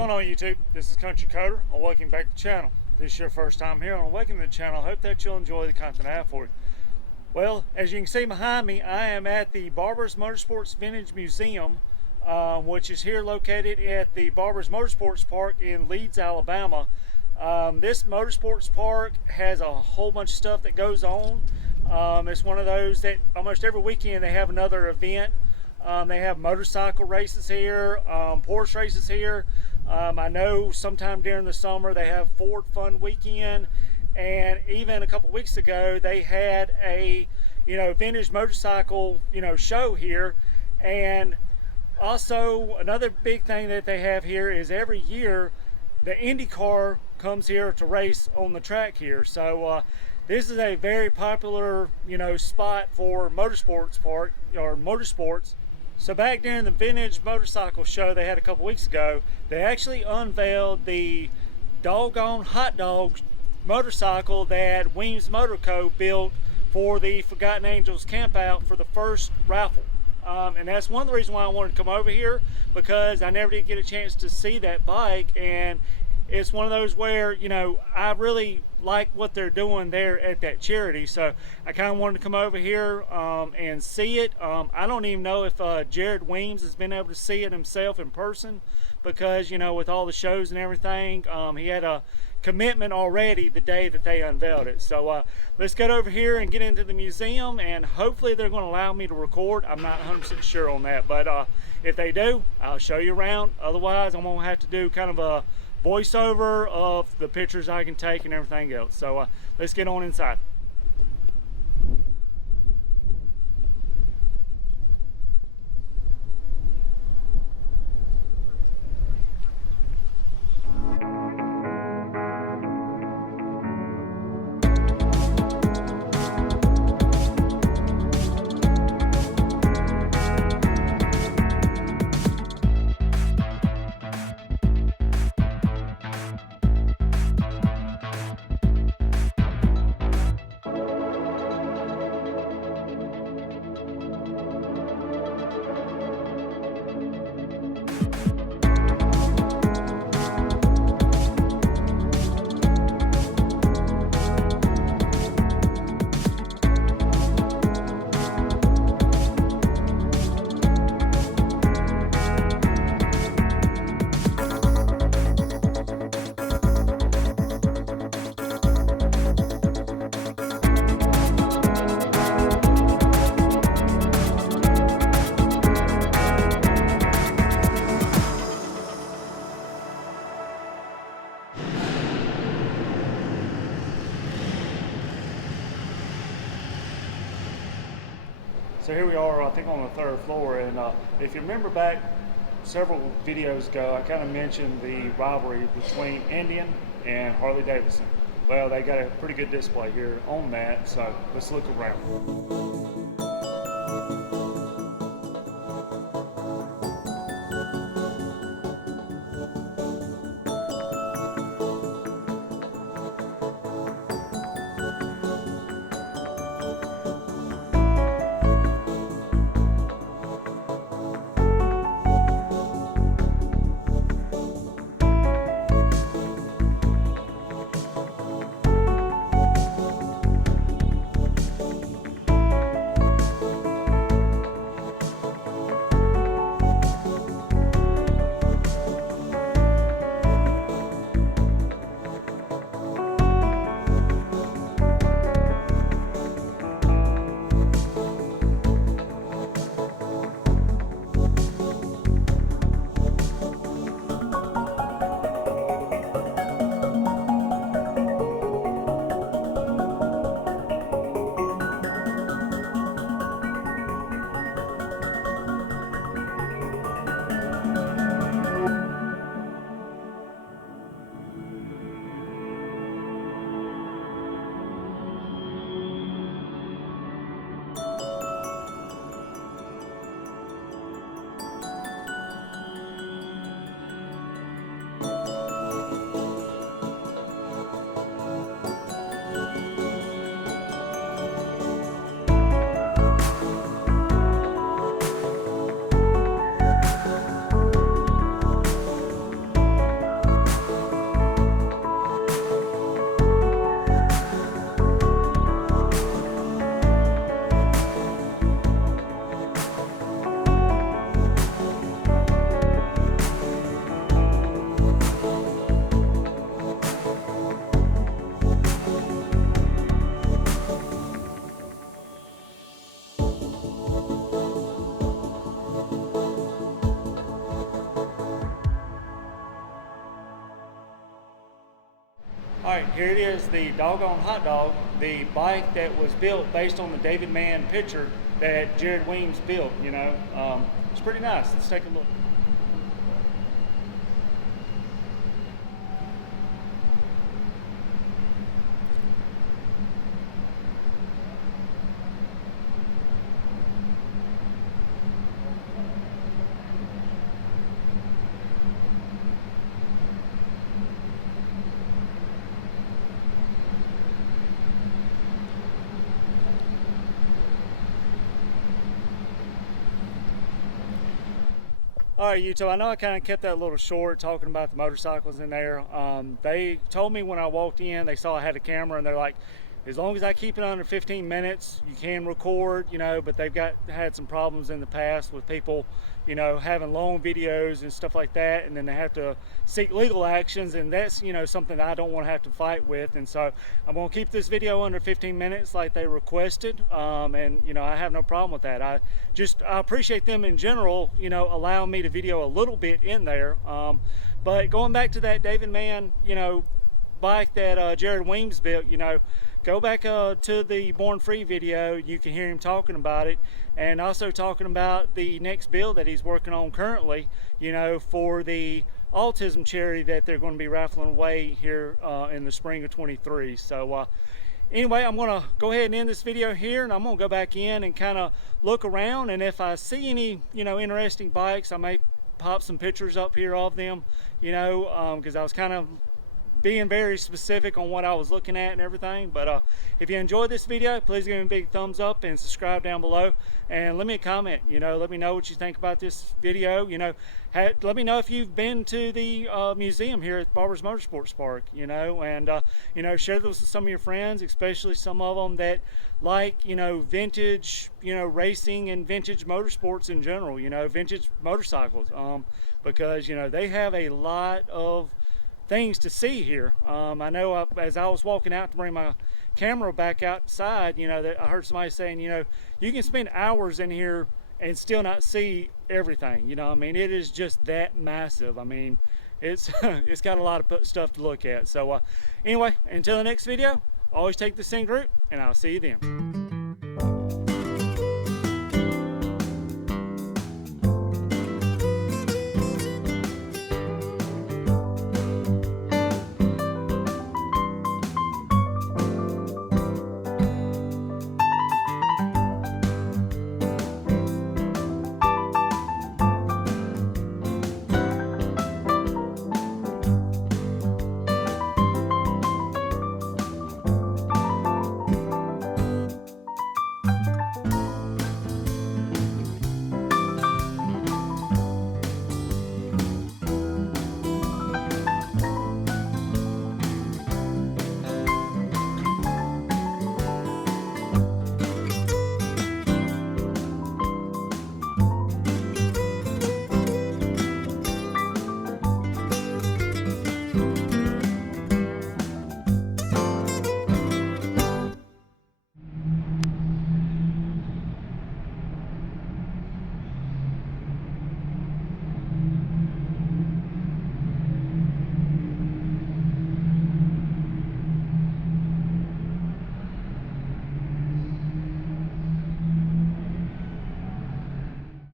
going on, YouTube? This is Country Coder. Welcome back to the channel. If this is your first time here on Welcome to the channel, I hope that you'll enjoy the content I have for you. Well, as you can see behind me, I am at the Barber's Motorsports Vintage Museum, which is here located at the Barber's Motorsports Park in Leeds, Alabama. This motorsports park has a whole bunch of stuff that goes on. It's one of those that almost every weekend they have another event. They have motorcycle races here, Porsche races here. I know sometime during the summer they have Ford Fun Weekend, and even a couple weeks ago they had a vintage motorcycle show here. And also another big thing that they have here is every year the IndyCar comes here to race on the track here. So this is a very popular spot for motorsports park or motorsports. So back during the vintage motorcycle show they had a couple weeks ago, they actually unveiled the doggone hot dog motorcycle that Weems Motor Co. built for the Forgotten Angels campout for the first raffle. And that's one of the reasons why I wanted to come over here, because I never did get a chance to see that bike, and it's one of those where I really like what they're doing there at that charity. So I kind of wanted to come over here and see it. I don't even know if Jared Weems has been able to see it himself in person, because with all the shows and everything, he had a commitment already the day that they unveiled it. So let's get over here and get into the museum, and hopefully they're going to allow me to record. I'm not 100% sure on that, but if they do, I'll show you around. Otherwise, I'm going to have to do kind of a voiceover of the pictures I can take and everything else. So let's get on inside. So here we are, I think on the third floor, and if you remember back several videos ago, I kind of mentioned the rivalry between Indian and Harley Davidson. Well, they got a pretty good display here on that, so let's look around. All right, here it is, the doggone hot dog, the bike that was built based on the David Mann picture that Jared Weems built, you know. It's pretty nice. Let's take a look. All right, YouTube, I know I kind of kept that a little short talking about the motorcycles in there. They told me when I walked in, they saw I had a camera, and they're like, as long as I keep it under 15 minutes, you can record, you know, but they've had some problems in the past with people, you know, having long videos and stuff like that, and then they have to seek legal actions, and that's, you know, something that I don't want to have to fight with. And so I'm going to keep this video under 15 minutes like they requested, and, you know, I have no problem with that. I appreciate them in general, you know, allowing me to video a little bit in there. But going back to that David Mann, you know, bike that Jared Weems built, you know, go back to the Born Free video. You can hear him talking about it, and also talking about the next build that he's working on currently, you know, for the autism charity that they're going to be raffling away here in the spring of 23. So anyway, I'm going to go ahead and end this video here, and I'm going to go back in and kind of look around, and if I see any, you know, interesting bikes, I may pop some pictures up here of them, you know, because I was kind of being very specific on what I was looking at and everything. But if you enjoyed this video, please give me a big thumbs up and subscribe down below, and leave me a comment. You know, let me know what you think about this video. You know, let me know if you've been to the museum here at Barber's Motorsports Park, you know, and you know, share this with some of your friends, especially some of them that like, you know, vintage, you know, racing and vintage motorsports in general, you know, vintage motorcycles, because, you know, they have a lot of things to see here. I know as I was walking out to bring my camera back outside, you know, that I heard somebody saying, you know, you can spend hours in here and still not see everything. You know, I mean, it is just that massive. I mean, it's it's got a lot of stuff to look at. So anyway, until the next video, always take the same route, and I'll see you then.